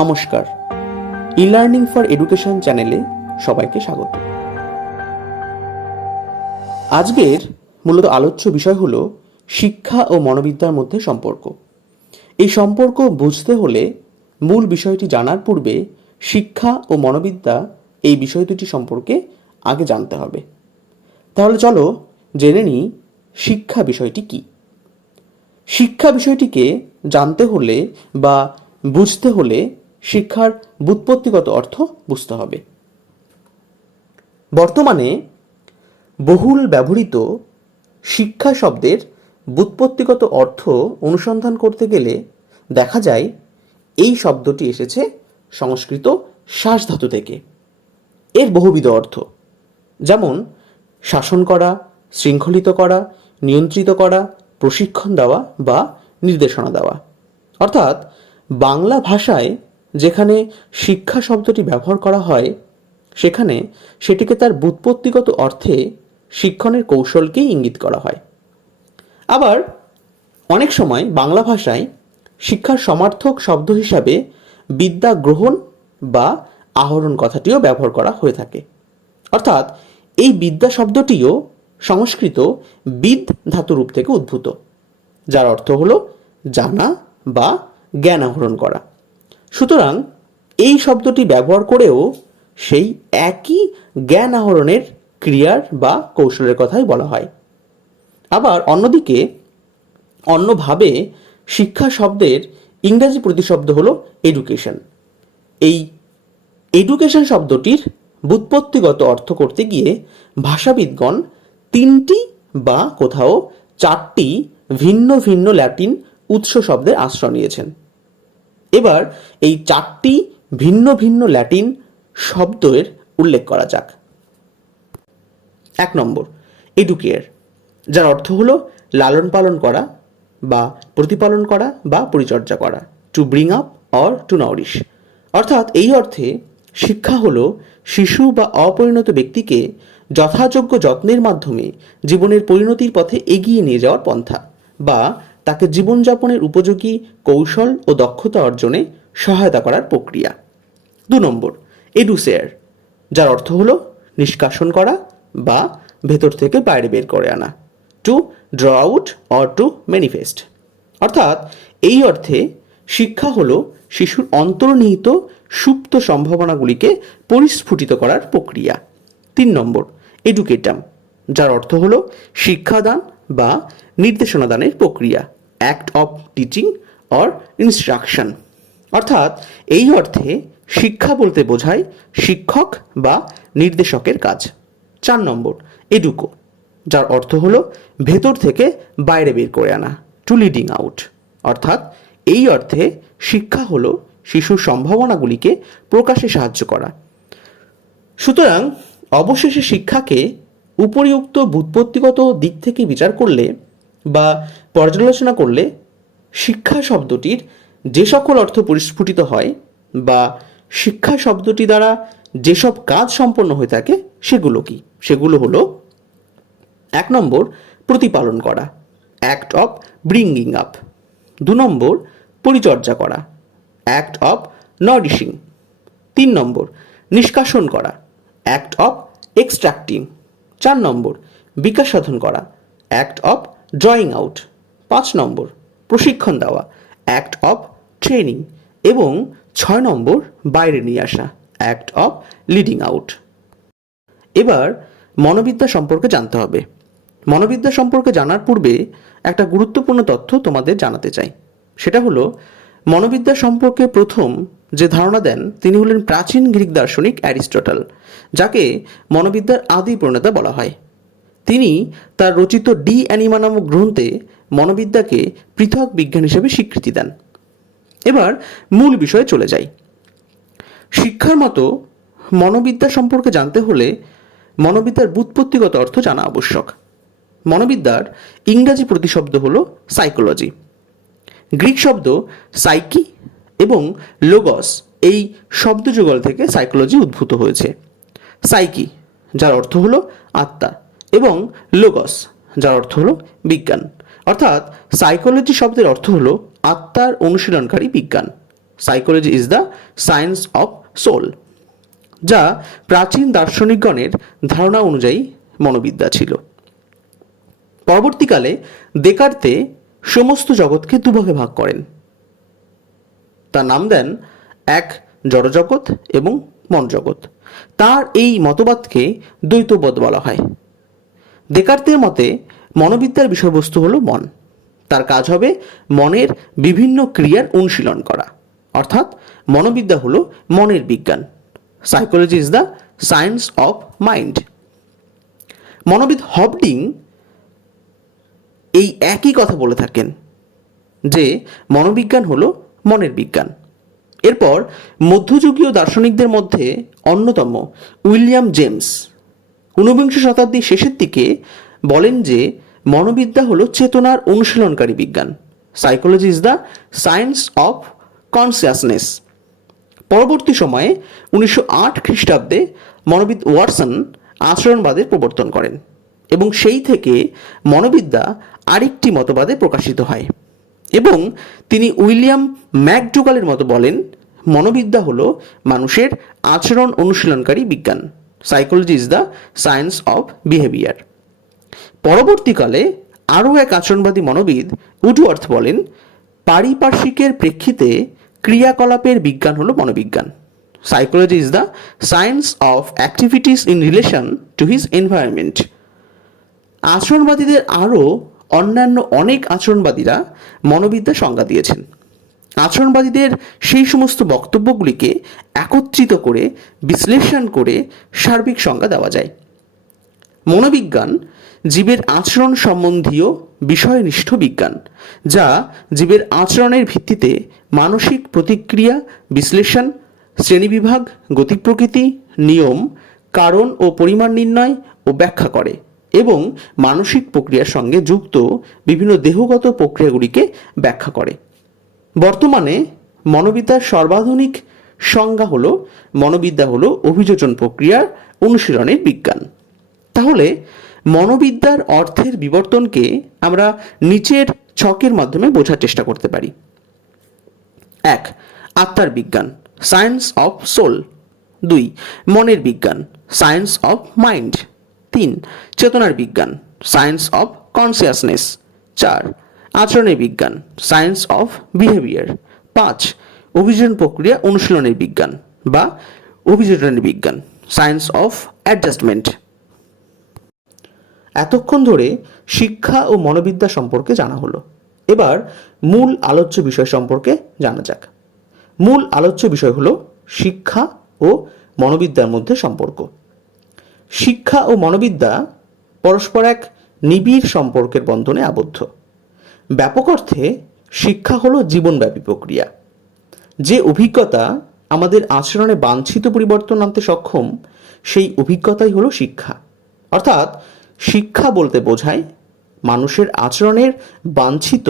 নমস্কার, e learning for education চ্যানেলে সবাইকে স্বাগত। আজকের মূলত আলোচ্য বিষয় হলো শিক্ষা ও মনোবিদ্যার মধ্যে সম্পর্ক। এই সম্পর্ক বুঝতে হলে মূল বিষয়টি জানার পূর্বে শিক্ষা ও মনোবিদ্যা এই বিষয় দুটি সম্পর্কে আগে জানতে হবে। তাহলে চলো জেনে নিই শিক্ষা বিষয়টি কী। শিক্ষা বিষয়টিকে জানতে হলে বা বুঝতে হলে শিক্ষার ব্যুৎপত্তিগত অর্থ বুঝতে হবে। বর্তমানে বহুল ব্যবহৃত শিক্ষা শব্দের ব্যুৎপত্তিগত অর্থ অনুসন্ধান করতে গেলে দেখা যায় এই শব্দটি এসেছে সংস্কৃত শাস ধাতু থেকে। এর বহুবিধ অর্থ, যেমন শাসন করা, শৃঙ্খলিত করা, নিয়ন্ত্রিত করা, প্রশিক্ষণ দেওয়া বা নির্দেশনা দেওয়া। অর্থাৎ বাংলা ভাষায় যেখানে শিক্ষা শব্দটি ব্যবহার করা হয় সেখানে সেটিকে তার ব্যুৎপত্তিগত অর্থে শিক্ষণের কৌশলকেই ইঙ্গিত করা হয়। আবার অনেক সময় বাংলা ভাষায় শিক্ষার সমার্থক শব্দ হিসাবে বিদ্যা গ্রহণ বা আহরণ কথাটিও ব্যবহার করা হয়ে থাকে। অর্থাৎ এই বিদ্যা শব্দটিও সংস্কৃত বিদ ধাতুরূপ থেকে উদ্ভূত, যার অর্থ হলো জানা বা জ্ঞান আহরণ করা। সুতরাং এই শব্দটি ব্যবহার করেও সেই একই জ্ঞান আহরণের ক্রিয়ার বা কৌশলের কথাই বলা হয়। আবার অন্যদিকে অন্যভাবে শিক্ষা শব্দের ইংরাজি প্রতিশব্দ হলো এডুকেশন। এই এডুকেশন শব্দটির ব্যুৎপত্তিগত অর্থ করতে গিয়ে ভাষাবিদগণ তিনটি বা কোথাও চারটি ভিন্ন ভিন্ন ল্যাটিন উৎস শব্দের আশ্রয় নিয়েছেন। এবার এই চারটি ভিন্ন ভিন্ন ল্যাটিন শব্দের উল্লেখ করা যাক। 1 নম্বর, এডুকেয়ার, যার অর্থ হলো লালন পালন করা বা প্রতিপালন করা বা পরিচর্যা করা, to bring up or to nourish. অর্থাৎ এই অর্থে শিক্ষা হলো শিশু বা অপরিণত ব্যক্তিকে যথাযোগ্য যত্নের মাধ্যমে জীবনের পরিণতির পথে এগিয়ে নিয়ে যাওয়ার পন্থা বা তাকে জীবনযাপনের উপযোগী কৌশল ও দক্ষতা অর্জনে সহায়তা করার প্রক্রিয়া। 2 নম্বর, এডুসেয়ার, যার অর্থ হলো নিষ্কাশন করা বা ভেতর থেকে বাইরে বের করে আনা, two draw out or two manifest. অর্থাৎ এই অর্থে শিক্ষা হলো শিশুর অন্তর্নিহিত সুপ্ত সম্ভাবনাগুলিকে পরিস্ফুটিত করার প্রক্রিয়া। 3 নম্বর, এডুকেটাম, যার অর্থ হলো শিক্ষাদান বা নির্দেশনা দানের প্রক্রিয়া, act of teaching or instruction. অর্থাৎ এই অর্থে শিক্ষা বলতে বোঝায় শিক্ষক বা নির্দেশকের কাজ। 4 নম্বর, এডুকো, যার অর্থ হলো ভেতর থেকে বাইরে বের করে আনা, টু লিডিং আউট। অর্থাৎ এই অর্থে শিক্ষা হলো শিশুর সম্ভাবনাগুলিকে প্রকাশে সাহায্য করা। সুতরাং অবশেষে শিক্ষাকে উপরিউক্ত ব্যুৎপত্তিগত দিক থেকে বিচার করলে বা পর্যালোচনা করলে শিক্ষা শব্দটির যে সকল অর্থ পরিস্ফুটিত হয় বা শিক্ষা শব্দটি দ্বারা যেসব কাজ সম্পন্ন হয়ে থাকে সেগুলো কি? সেগুলো হলো 1 নম্বর, প্রতিপালন করা, অ্যাক্ট অফ ব্রিঙ্গিং আপ। 2 নম্বর, পরিচর্যা করা, অ্যাক্ট অফ নারিশিং। 3 নম্বর, নিষ্কাশন করা, অ্যাক্ট অফ এক্সট্রাক্টিং। 4 নম্বর, বিকাশ সাধন করা, অ্যাক্ট অফ ড্রয়িং আউট। 5 নম্বর, প্রশিক্ষণ দেওয়া, অ্যাক্ট অফ ট্রেনিং। এবং 6 নম্বর, বাইরে নিয়ে আসা, অ্যাক্ট অফ লিডিং আউট। এবার মনোবিদ্যা সম্পর্কে জানতে হবে। মনোবিদ্যা সম্পর্কে জানার পূর্বে একটা গুরুত্বপূর্ণ তথ্য তোমাদের জানাতে চাই। সেটা হলো মনোবিদ্যা সম্পর্কে প্রথম যে ধারণা দেন তিনি হলেন প্রাচীন গ্রিক দার্শনিক অ্যারিস্টটল, যাকে মনোবিদ্যার আদি প্রণেতা বলা হয়। তিনি তার রচিত ডি অ্যানিমা নামক গ্রন্থে মনোবিদ্যাকে পৃথক বিজ্ঞান হিসেবে স্বীকৃতি দেন। এবার মূল বিষয়ে চলে যাই। শিক্ষার মতো মনোবিদ্যা সম্পর্কে জানতে হলে মনোবিদ্যার ব্যুৎপত্তিগত অর্থ জানা আবশ্যক। মনোবিদ্যার ইংরাজি প্রতিশব্দ হলো সাইকোলজি। গ্রিক শব্দ সাইকি এবং লোগস এই শব্দযুগল থেকে সাইকোলজি উদ্ভূত হয়েছে। সাইকি, যার অর্থ হলো আত্মা, এবং লোগস, যার অর্থ হলো বিজ্ঞান। অর্থাৎ সাইকোলজি শব্দের অর্থ হলো আত্মার অনুশীলনকারী বিজ্ঞান। Psychology is the science of soul, যা প্রাচীন দার্শনিকগণের ধারণা অনুযায়ী মনোবিদ্যা ছিল। পরবর্তীকালে দেকার্তে সমস্ত জগৎকে দুভাগে ভাগ করেন। তার নাম দেন এক জড়জগৎ এবং মন জগৎ। তার এই মতবাদকে দ্বৈতবাদ বলা হয়। দেকার্তের মতে মনোবিদ্যার বিষয়বস্তু হলো মন। তার কাজ হবে মনের বিভিন্ন ক্রিয়ার অনুশীলন করা, অর্থাৎ মনোবিদ্যা হলো মনের বিজ্ঞান। Psychology is the science of mind. মনোবিদ হবডিং এই একই কথা বলে থাকেন যে মনোবিজ্ঞান হলো মনের বিজ্ঞান। এরপর মধ্যযুগীয় দার্শনিকদের মধ্যে অন্যতম উইলিয়াম জেমস 19বিংশ শতাব্দীর শেষের দিকে বলেন যে মনোবিদ্যা হলো চেতনার অনুশীলনকারী বিজ্ঞান। Psychology is the science of consciousness. পরবর্তী সময়ে 1908 খ্রিস্টাব্দে মনোবিদ ওয়াটসন আচরণবাদের প্রবর্তন করেন এবং সেই থেকে মনোবিদ্যা আরেকটি মতবাদে প্রকাশিত হয় এবং তিনি উইলিয়াম ম্যাকডোগালের মতো বলেন মনোবিদ্যা হলো মানুষের আচরণ অনুশীলনকারী বিজ্ঞান। Psychology is the science of behaviour. পরবর্তীকালে আরও এক আচরণবাদী মনোবিদ উডওয়ার্থ বলেন পারিপার্শ্বিকের প্রেক্ষিতে ক্রিয়াকলাপের বিজ্ঞান হলো মনোবিজ্ঞান। Psychology is the science of activities in relation to his environment. আচরণবাদীদের আরও অন্যান্য অনেক আচরণবাদীরা মনোবিদ্যা সংজ্ঞা দিয়েছেন। আচরণবাদীদের সেই সমস্ত বক্তব্যগুলিকে একত্রিত করে বিশ্লেষণ করে সার্বিক সংজ্ঞা দেওয়া যায়। মনোবিজ্ঞান জীবের আচরণ সম্বন্ধীয় বিষয়নিষ্ঠ বিজ্ঞান, যা জীবের আচরণের ভিত্তিতে মানসিক প্রতিক্রিয়া বিশ্লেষণ, শ্রেণীবিভাগ, গতিপ্রকৃতি, নিয়ম, কারণ ও পরিমাণ নির্ণয় ও ব্যাখ্যা করে এবং মানসিক প্রক্রিয়ার সঙ্গে যুক্ত বিভিন্ন দেহগত প্রক্রিয়াগুলিকে ব্যাখ্যা করে। বর্তমানে মনোবিদ্যার সর্বাধুনিক সংজ্ঞা হলো মনোবিদ্যা হলো অভিযোজন প্রক্রিয়ার অনুশীলনের বিজ্ঞান। তাহলে মনোবিদ্যার অর্থের বিবর্তনকে আমরা নিচের ছকের মাধ্যমে বোঝার চেষ্টা করতে পারি। 1. আত্মার বিজ্ঞান, সায়েন্স অফ সোল। 2. মনের বিজ্ঞান, সায়েন্স অফ মাইন্ড। 3. চেতনার বিজ্ঞান, সায়েন্স অফ কনসিয়াসনেস। 4. আচরণের বিজ্ঞান, সায়েন্স অফ বিহেভিয়ার। 5. অভিযোজন প্রক্রিয়া অনুশীলনের বিজ্ঞান বা অভিযোজনের বিজ্ঞান, সায়েন্স অফ অ্যাডজাস্টমেন্ট। এতক্ষণ ধরে শিক্ষা ও মনোবিদ্যা সম্পর্কে জানা হলো। এবার মূল আলোচ্য বিষয় সম্পর্কে জানা যাক। মূল আলোচ্য বিষয় হলো শিক্ষা ও মনোবিদ্যার মধ্যে সম্পর্ক। শিক্ষা ও মনোবিদ্যা পরস্পর এক নিবিড় সম্পর্কের বন্ধনে আবদ্ধ। ব্যাপক অর্থে শিক্ষা হলো জীবনব্যাপী প্রক্রিয়া। যে অভিজ্ঞতা আমাদের আচরণে বাঞ্ছিত পরিবর্তন আনতে সক্ষম, সেই অভিজ্ঞতাই হলো শিক্ষা। অর্থাৎ শিক্ষা বলতে বোঝায় মানুষের আচরণের বাঞ্ছিত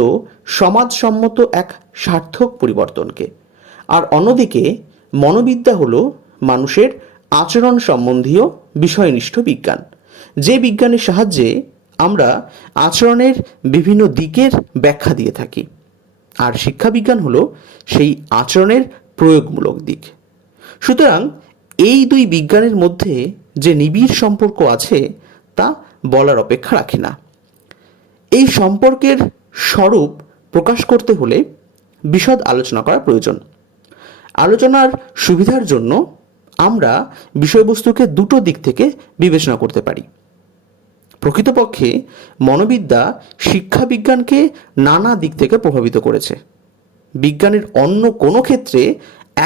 সমাজসম্মত এক সার্থক পরিবর্তনকে। আর অন্যদিকে মনোবিদ্যা হলো মানুষের আচরণ সম্বন্ধীয় বিষয়নিষ্ঠ বিজ্ঞান, যে বিজ্ঞানের সাহায্যে আমরা আচরণের বিভিন্ন দিকের ব্যাখ্যা দিয়ে থাকি। আর শিক্ষা বিজ্ঞান হলো সেই আচরণের প্রয়োগমূলক দিক। সুতরাং এই দুই বিজ্ঞানের মধ্যে যে নিবিড় সম্পর্ক আছে তা বলার অপেক্ষা রাখে না। এই সম্পর্কের স্বরূপ প্রকাশ করতে হলে বিশদ আলোচনা করা প্রয়োজন। আলোচনার সুবিধার জন্য আমরা বিষয়বস্তুকে দুটো দিক থেকে বিবেচনা করতে পারি। প্রকৃতপক্ষে মনোবিদ্যা শিক্ষা বিজ্ঞানকে নানা দিক থেকে প্রভাবিত করেছে। বিজ্ঞানের অন্য কোনো ক্ষেত্রে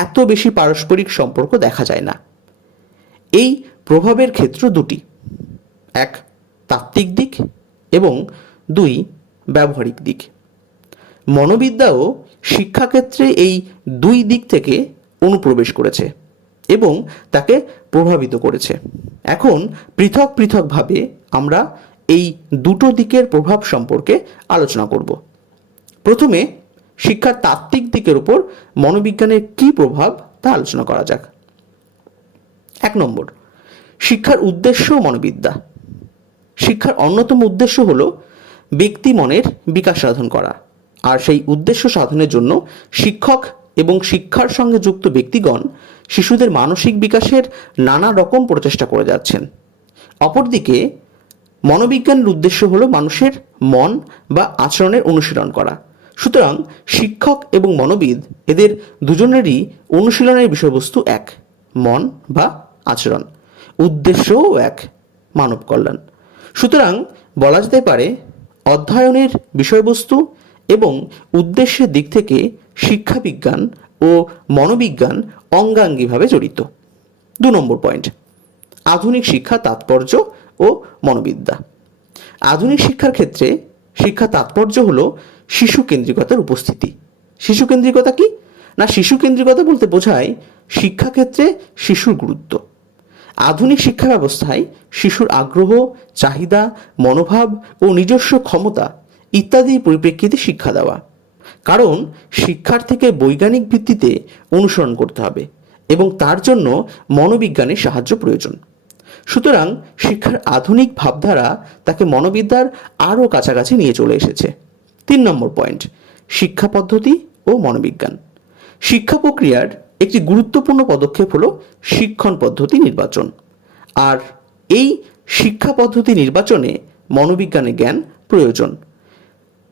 এত বেশি পারস্পরিক সম্পর্ক দেখা যায় না। এই প্রভাবের ক্ষেত্র দুটি, 1 তাত্ত্বিক দিক এবং 2 ব্যবহারিক দিক। মনোবিদ্যাও শিক্ষাক্ষেত্রে এই দুই দিক থেকে অনুপ্রবেশ করেছে এবং তাকে প্রভাবিত করেছে। এখন পৃথক পৃথকভাবে আমরা এই দুটো দিকের প্রভাব সম্পর্কে আলোচনা করব। প্রথমে শিক্ষার তাত্ত্বিক দিকের উপর মনোবিজ্ঞানের কী প্রভাব তা আলোচনা করা যাক। 1 নম্বর, শিক্ষার উদ্দেশ্য মনোবিদ্যা। শিক্ষার অন্যতম উদ্দেশ্য হলো ব্যক্তি মনের বিকাশ সাধন করা, আর সেই উদ্দেশ্য সাধনের জন্য শিক্ষক এবং শিক্ষার সঙ্গে যুক্ত ব্যক্তিগণ শিশুদের মানসিক বিকাশের নানা রকম প্রচেষ্টা করে যাচ্ছেন। অপরদিকে মনোবিজ্ঞানের উদ্দেশ্য হলো মানুষের মন বা আচরণের অনুশীলন করা। সুতরাং শিক্ষক এবং মনোবিদ এদের দুজনেরই অনুশীলনের বিষয়বস্তু এক, মন বা আচরণ। উদ্দেশ্যও এক, মানব কল্যাণ। সুতরাং বলা যেতে পারে অধ্যয়নের বিষয়বস্তু এবং উদ্দেশ্যের দিক থেকে শিক্ষাবিজ্ঞান ও মনোবিজ্ঞান অঙ্গাঙ্গিভাবে জড়িত। 2 নম্বর পয়েন্ট, আধুনিক শিক্ষা তাৎপর্য ও মনোবিদ্যা। আধুনিক শিক্ষার ক্ষেত্রে শিক্ষা তাৎপর্য হলো শিশু কেন্দ্রিকতার উপস্থিতি। শিশু কেন্দ্রিকতা কি না, শিশু কেন্দ্রিকতা বলতে বোঝায় শিক্ষাক্ষেত্রে শিশুর গুরুত্ব। আধুনিক শিক্ষা ব্যবস্থায় শিশুর আগ্রহ, চাহিদা, মনোভাব ও নিজস্ব ক্ষমতা ইত্যাদির পরিপ্রেক্ষিতে শিক্ষা দেওয়া। কারণ শিক্ষার্থীকে বৈজ্ঞানিক ভিত্তিতে অনুসরণ করতে হবে এবং তার জন্য মনোবিজ্ঞানের সাহায্য প্রয়োজন। সুতরাং শিক্ষার আধুনিক ভাবধারা তাকে মনোবিদ্যার আরও কাছাকাছি নিয়ে চলে এসেছে। 3 নম্বর পয়েন্ট, শিক্ষা পদ্ধতি ও মনোবিজ্ঞান। শিক্ষা প্রক্রিয়ার একটি গুরুত্বপূর্ণ পদক্ষেপ হলো শিক্ষণ পদ্ধতি নির্বাচন। আর এই শিক্ষা পদ্ধতি নির্বাচনে মনোবিজ্ঞানের জ্ঞান প্রয়োজন।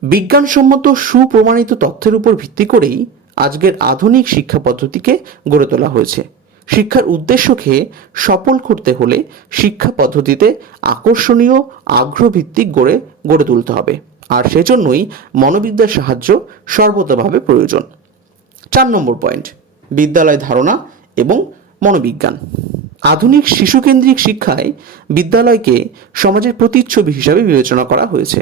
বিজ্ঞানসম্মত সুপ্রমাণিত তথ্যের উপর ভিত্তি করেই আজকের আধুনিক শিক্ষা পদ্ধতিকে গড়ে তোলা হয়েছে। শিক্ষার উদ্দেশ্যকে সফল করতে হলে শিক্ষা পদ্ধতিতে আকর্ষণীয় আগ্রহভিত্তিক গড়ে তুলতে হবে, আর সেজন্যই মনোবিদ্যার সাহায্য সর্বতোভাবে প্রয়োজন। 4 নম্বর পয়েন্ট, বিদ্যালয় ধারণা এবং মনোবিজ্ঞান। আধুনিক শিশুকেন্দ্রিক শিক্ষায় বিদ্যালয়কে সমাজের প্রতিচ্ছবি হিসাবে বিবেচনা করা হয়েছে।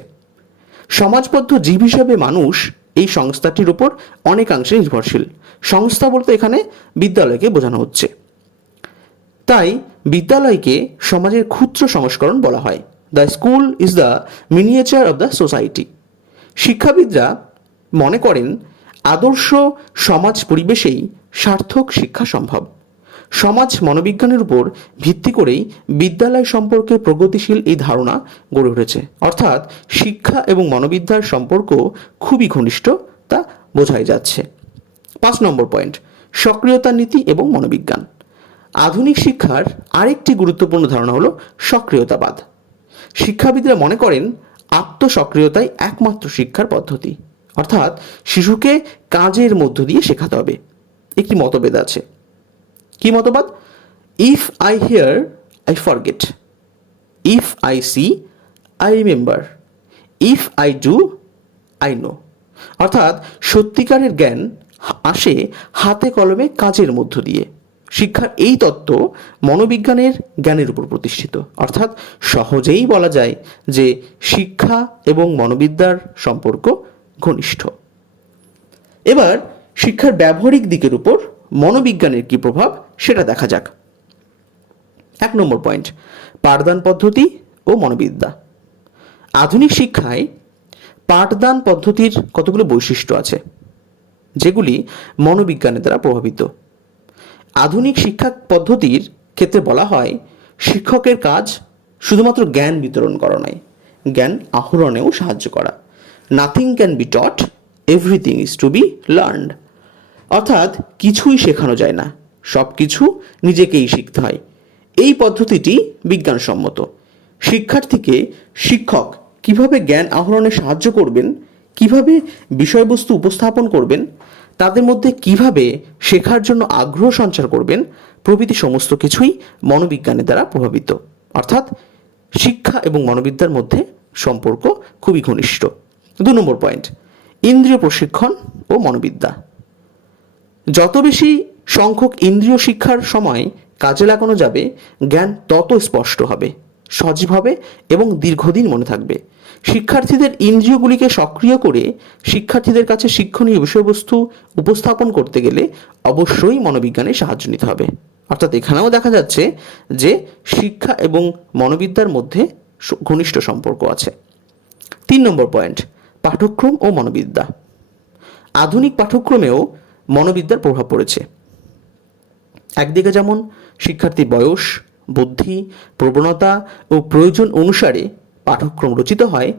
সমাজবদ্ধ জীব হিসাবে মানুষ এই সংস্থাটির উপর অনেকাংশে নির্ভরশীল। সংস্থা বলতে এখানে বিদ্যালয়কে বোঝানো হচ্ছে। তাই বিদ্যালয়কে সমাজের ক্ষুদ্র সংস্করণ বলা হয়। The school is the miniature of the society. শিক্ষাবিদরা মনে করেন আদর্শ সমাজ পরিবেশেই সার্থক শিক্ষা সম্ভব। সমাজ মনোবিজ্ঞানের উপর ভিত্তি করেই বিদ্যালয় সম্পর্কে প্রগতিশীল এই ধারণা গড়ে উঠেছে। অর্থাৎ শিক্ষা এবং মনোবিদ্যার সম্পর্ক খুবই ঘনিষ্ঠ, তা বোঝাই যাচ্ছে। 5 নম্বর পয়েন্ট, সক্রিয়তা নীতি এবং মনোবিজ্ঞান। আধুনিক শিক্ষার আরেকটি গুরুত্বপূর্ণ ধারণা হলো সক্রিয়তাবাদ। শিক্ষাবিদরা মনে করেন আত্মসক্রিয়তাই একমাত্র শিক্ষার পদ্ধতি, অর্থাৎ শিশুকে কাজের মধ্য দিয়ে শেখাতে হবে। একটি মতভেদ আছে। কি মতবাদ? If I hear I forget, if I see I remember, if I do I know. অর্থাৎ সত্যিকারের জ্ঞান আসে হাতে কলমে কাজের মধ্য দিয়ে। শিক্ষার এই তত্ত্ব মনোবিজ্ঞানের জ্ঞানের উপর প্রতিষ্ঠিত। অর্থাৎ সহজেই বলা যায় যে শিক্ষা এবং মনোবিদ্যার সম্পর্ক ঘনিষ্ঠ। এবার শিক্ষার ব্যবহারিক দিকের উপর মনোবিজ্ঞানের কি প্রভাব সেটা দেখা যাক। 1 নম্বর পয়েন্ট, পাঠদান পদ্ধতি ও মনোবিদ্যা। আধুনিক শিক্ষায় পাঠদান পদ্ধতির কতগুলো বৈশিষ্ট্য আছে যেগুলি মনোবিজ্ঞানের দ্বারা প্রভাবিত। আধুনিক শিক্ষা পদ্ধতির ক্ষেত্রে বলা হয় শিক্ষকের কাজ শুধুমাত্র জ্ঞান বিতরণ করা নয়, জ্ঞান আহরণেও সাহায্য করা। Nothing can be taught, everything is to be learned. অর্থাৎ কিছুই শেখানো যায় না, সব কিছু নিজেকেই শিখতে হয়। এই পদ্ধতিটি বিজ্ঞানসম্মত। শিক্ষার্থীকে শিক্ষক কিভাবে জ্ঞান আহরণে সাহায্য করবেন, কিভাবে বিষয়বস্তু উপস্থাপন করবেন, তাদের মধ্যে কিভাবে শেখার জন্য আগ্রহ সঞ্চার করবেন প্রভৃতি সমস্ত কিছুই মনোবিজ্ঞানের দ্বারা প্রভাবিত। অর্থাৎ শিক্ষা এবং মনোবিদ্যার মধ্যে সম্পর্ক খুবই ঘনিষ্ঠ। 2 নম্বর পয়েন্ট, ইন্দ্রিয় প্রশিক্ষণ ও মনোবিদ্যা। যত বেশি সংখ্যক ইন্দ্রিয় শিক্ষার সময় কাজে লাগানো যাবে, জ্ঞান তত স্পষ্ট হবে, সজীব হবে এবং দীর্ঘদিন মনে থাকবে। শিক্ষার্থীদের ইন্দ্রিয়গুলিকে সক্রিয় করে শিক্ষার্থীদের কাছে শিক্ষণীয় বিষয়বস্তু উপস্থাপন করতে গেলে অবশ্যই মনোবিজ্ঞানের সাহায্য নিতে হবে। অর্থাৎ এখানেও দেখা যাচ্ছে যে শিক্ষা এবং মনোবিদ্যার মধ্যে ঘনিষ্ঠ সম্পর্ক আছে। 3 নম্বর পয়েন্ট, পাঠ্যক্রম ও মনোবিদ্যা। আধুনিক পাঠ্যক্রমেও মনোবিদ্যার প্রভাব পড়েছে। একদিকে যেমন শিক্ষার্থীর বয়স, বুদ্ধি, প্রবণতা ও প্রয়োজন অনুসারে পাঠ্যক্রম রচিত হয়,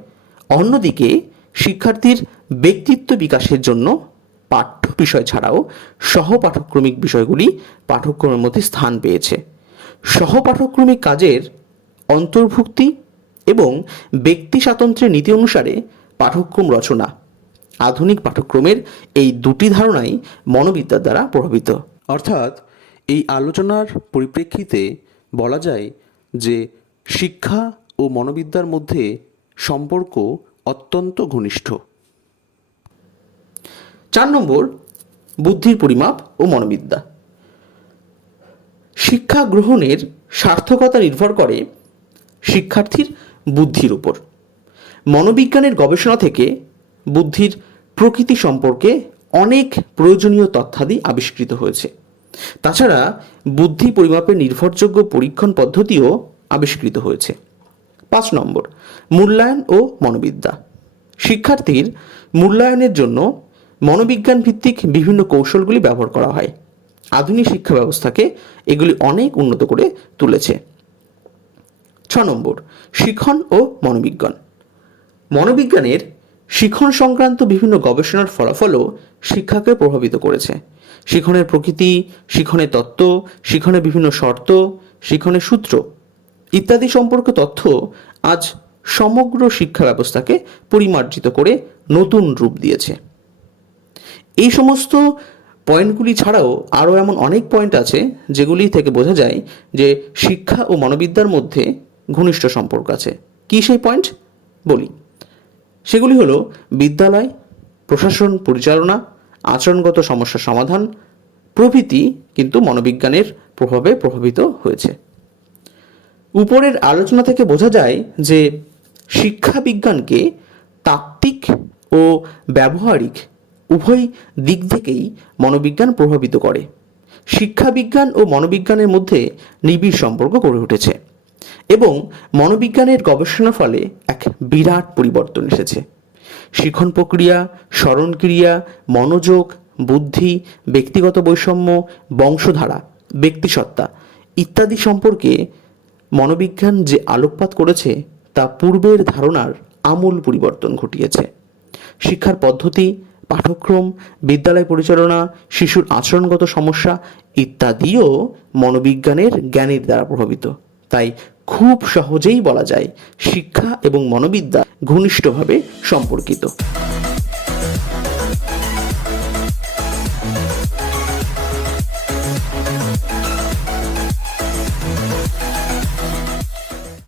অন্যদিকে শিক্ষার্থীর ব্যক্তিত্ব বিকাশের জন্য পাঠ্য বিষয় ছাড়াও সহপাঠক্রমিক বিষয়গুলি পাঠ্যক্রমের মধ্যে স্থান পেয়েছে। সহপাঠক্রমিক কাজের অন্তর্ভুক্তি এবং ব্যক্তি স্বাতন্ত্র্যের নীতি অনুসারে পাঠ্যক্রম রচনা, আধুনিক পাঠ্যক্রমের এই দুটি ধারণাই মনোবিদ্যার দ্বারা প্রভাবিত। অর্থাৎ এই আলোচনার পরিপ্রেক্ষিতে বলা যায় যে শিক্ষা ও মনোবিদ্যার মধ্যে সম্পর্ক অত্যন্ত ঘনিষ্ঠ। 4 নম্বর, বুদ্ধির পরিমাপ ও মনোবিদ্যা। শিক্ষা গ্রহণের সার্থকতা নির্ভর করে শিক্ষার্থীর বুদ্ধির উপর। মনোবিজ্ঞানের গবেষণা থেকে বুদ্ধির প্রকৃতি সম্পর্কে অনেক প্রয়োজনীয় তথ্যাদি আবিষ্কৃত হয়েছে। তাছাড়া বুদ্ধি পরিমাপের নির্ভরযোগ্য পরীক্ষণ পদ্ধতিও আবিষ্কৃত হয়েছে। 5 নম্বর, মূল্যায়ন ও মনোবিদ্যা। শিক্ষার্থীর মূল্যায়নের জন্য মনোবিজ্ঞান ভিত্তিক বিভিন্ন কৌশলগুলি ব্যবহার করা হয়। আধুনিক শিক্ষা ব্যবস্থাকে এগুলি অনেক উন্নত করে তুলেছে। 6 নম্বর, শিখন ও মনোবিজ্ঞান। মনোবিজ্ঞানের শিখন সংক্রান্ত বিভিন্ন গবেষণার ফলাফলও শিক্ষাকে প্রভাবিত করেছে। শিখনের প্রকৃতি, শিখনের তত্ত্ব, শিখনের বিভিন্ন শর্ত, শিখনের সূত্র ইত্যাদি সম্পর্কে তথ্য আজ সমগ্র শিক্ষা ব্যবস্থাকে পরিমার্জিত করে নতুন রূপ দিয়েছে। এই সমস্ত পয়েন্টগুলি ছাড়াও আরও এমন অনেক পয়েন্ট আছে যেগুলি থেকে বোঝা যায় যে শিক্ষা ও মনোবিদ্যার মধ্যে ঘনিষ্ঠ সম্পর্ক আছে। কী সেই পয়েন্ট বলি, সেগুলি হলো বিদ্যালয়, প্রশাসন পরিচালনা, আচরণগত সমস্যা সমাধান প্রভৃতি কিন্তু মনোবিজ্ঞানের প্রভাবে প্রভাবিত হয়েছে। উপরের আলোচনা থেকে বোঝা যায় যে শিক্ষা বিজ্ঞানকে তাত্ত্বিক ও ব্যবহারিক উভয় দিক থেকেই মনোবিজ্ঞান প্রভাবিত করে। শিক্ষা বিজ্ঞান ও মনোবিজ্ঞানের মধ্যে নিবিড় সম্পর্ক গড়ে উঠেছে এবং মনোবিজ্ঞানের গবেষণার ফলে এক বিরাট পরিবর্তন এসেছে। শিখন প্রক্রিয়া, স্মরণক্রিয়া, মনোযোগ, বুদ্ধি, ব্যক্তিগত বৈষম্য, বংশধারা, ব্যক্তিসত্তা ইত্যাদি সম্পর্কে মনোবিজ্ঞান যে আলোকপাত করেছে তা পূর্বের ধারণার আমূল পরিবর্তন ঘটিয়েছে। শিক্ষার পদ্ধতি, পাঠ্যক্রম, বিদ্যালয় পরিচালনা, শিশুর আচরণগত সমস্যা ইত্যাদিও মনোবিজ্ঞানের জ্ঞানের দ্বারা প্রভাবিত। তাই খুব সহজেই বলা যায় শিক্ষা এবং মনোবিদ্যা ঘনিষ্ঠভাবে সম্পর্কিত।